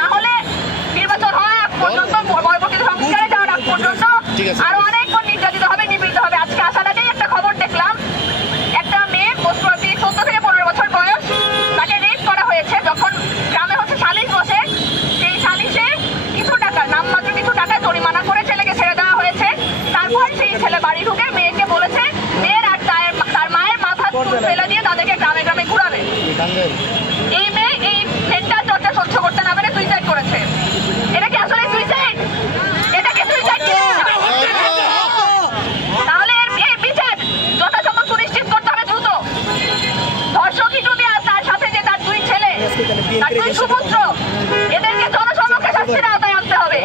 না হলে নির্বাচন হওয়া পর্যন্ত পরবর্তীতে সংস্কারে যাওয়ার আগ পর্যন্ত আরো অনেকক্ষণ নির্যাতিত হবে, নিপীড়িত হবে। আজকে আসার আগেই একটা খবর দেখলাম, একটা মেয়ে 14 থেকে 15 বছর বয়স, তাকে রেপ করা হয়েছে। যখন গ্রামে হচ্ছে সালিশ বসে, সেই সালিশে কিছু টাকা, নামমাত্র কিছু টাকা জরিমানা করে ছেলেকে ছেড়ে দেওয়া হয়েছে। তারপর সেই ছেলে বাড়ি ঢুকে মেয়েকে বলেছে মেয়ের আর তার মায়ের মাথা ফেলে দিয়ে তাদেরকে গ্রামে গ্রামে ঘুরাবে। এই মেয়ে এই মেন্টাল টর্চার সহ্য করতে না পেরে সুইসাইড করেছে। এটা কি আসলে সুইসাইড? এটা কি সুইসাইড কিনা? তাহলে এর বিচার যথাযথ সুনিশ্চিত করতে হবে দ্রুত। ধর্ষক হিসেবে আর তার সাথে যে তার দুই ছেলে, তার দুই সুপুত্র, এদেরকে জনসম্মুখে শাস্তির আওতায় আনতে হবে।